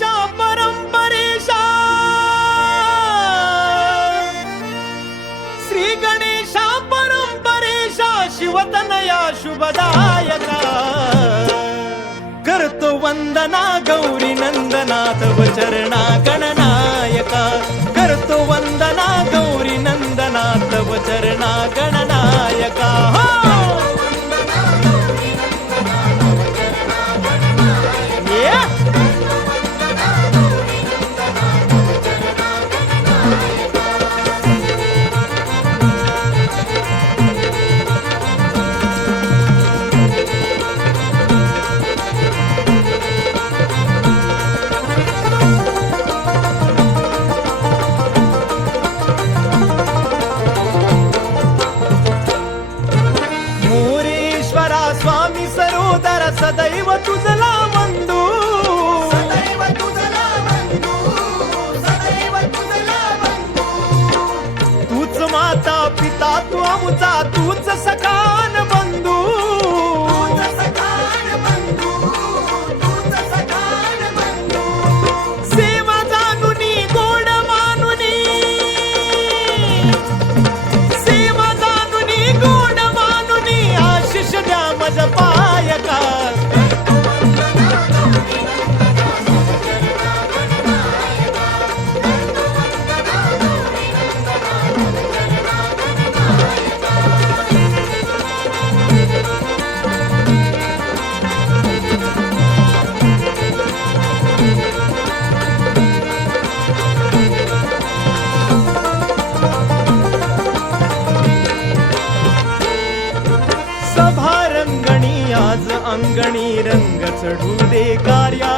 परेशा परं परेशा श्रीगणेशा परं परेशा शिवतनया शुभदायका। कर्तु वन्दना न स्वामी सरोदर सदैव तुझला वंदू सदैव तुझला बंधू सदैव तुझला बंधू. तूच माता पिता तू आमचा तूच सभा रंगणी आज अंगणी रंग चढू दे कार्या.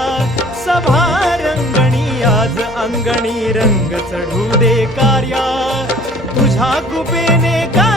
सभा रंगणी आज अंगणी रंग चढू दे कार्या. तुझ्या कृपेने का